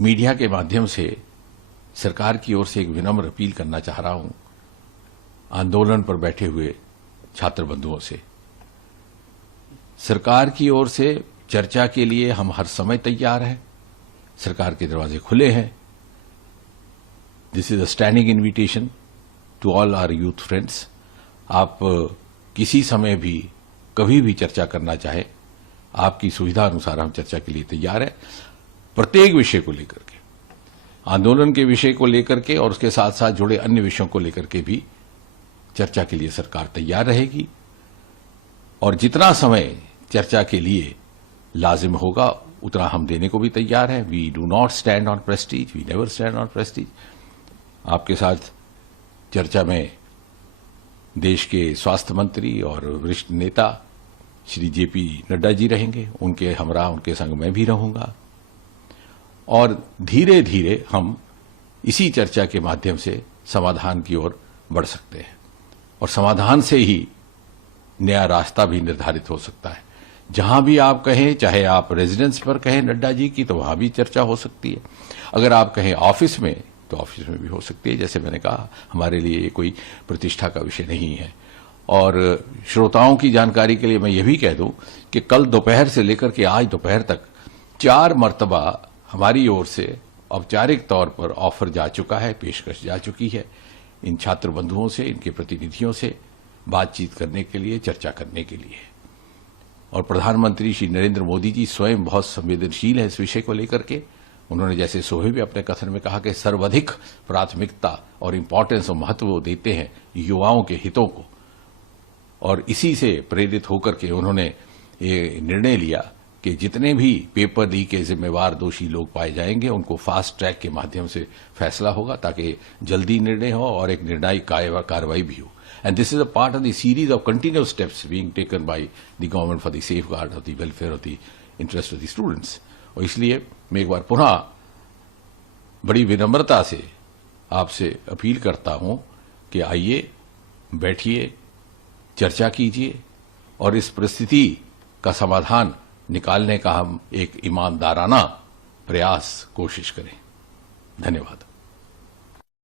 Media के माध्यम से सरकार की ओर से एक विनम्र अपील करना चाह रहा हूं आंदोलन पर बैठे हुए छात्र बंधुओं से। सरकार की ओर से चर्चा के लिए हम हर समय तैयार हैं। सरकार के दरवाजे खुले हैं। This is a standing invitation to all our youth friends. आप किसी समय भी कभी भी चर्चा करना चाहे, आपकी सुविधा अनुसार हम चर्चा के लिए तैयार हैं। प्रत्येक विषय को लेकर के, आंदोलन के विषय को लेकर के और उसके साथ साथ जुड़े अन्य विषयों को लेकर के भी चर्चा के लिए सरकार तैयार रहेगी। और जितना समय चर्चा के लिए लाजिम होगा उतना हम देने को भी तैयार हैं। We do not stand on prestige, we never stand on prestige. आपके साथ चर्चा में देश के स्वास्थ्य मंत्री और वरिष्ठ नेता श्री जेपी नड्डा जी रहेंगे। उनके हमरा उनके संग मैं भी रहूंगा और धीरे धीरे हम इसी चर्चा के माध्यम से समाधान की ओर बढ़ सकते हैं और समाधान से ही नया रास्ता भी निर्धारित हो सकता है। जहां भी आप कहें, चाहे आप रेजिडेंस पर कहें नड्डा जी की, तो वहां भी चर्चा हो सकती है। अगर आप कहें ऑफिस में, तो ऑफिस में भी हो सकती है। जैसे मैंने कहा, हमारे लिए ये कोई प्रतिष्ठा का विषय नहीं है। और श्रोताओं की जानकारी के लिए मैं यह भी कह दूं कि कल दोपहर से लेकर के आज दोपहर तक 4 मर्तबा हमारी ओर से औपचारिक तौर पर ऑफर जा चुका है, पेशकश जा चुकी है इन छात्र बंधुओं से, इनके प्रतिनिधियों से बातचीत करने के लिए, चर्चा करने के लिए। और प्रधानमंत्री श्री नरेंद्र मोदी जी स्वयं बहुत संवेदनशील है इस विषय को लेकर के। उन्होंने जैसे सोहे भी अपने कथन में कहा कि सर्वाधिक प्राथमिकता और इंपॉर्टेंस और महत्व देते हैं युवाओं के हितों को। और इसी से प्रेरित होकर के उन्होंने ये निर्णय लिया कि जितने भी पेपर लीक के जिम्मेवार दोषी लोग पाए जाएंगे उनको फास्ट ट्रैक के माध्यम से फैसला होगा, ताकि जल्दी निर्णय हो और एक निर्णायक कार्रवाई भी हो। And this is a part of the series of continuous steps being taken by the government for the safeguard of the welfare of the interest of the students. और इसलिए मैं एक बार पुनः बड़ी विनम्रता से आपसे अपील करता हूं कि आइए, बैठिए, चर्चा कीजिए और इस परिस्थिति का समाधान निकालने का हम एक ईमानदाराना प्रयास कोशिश करें। धन्यवाद।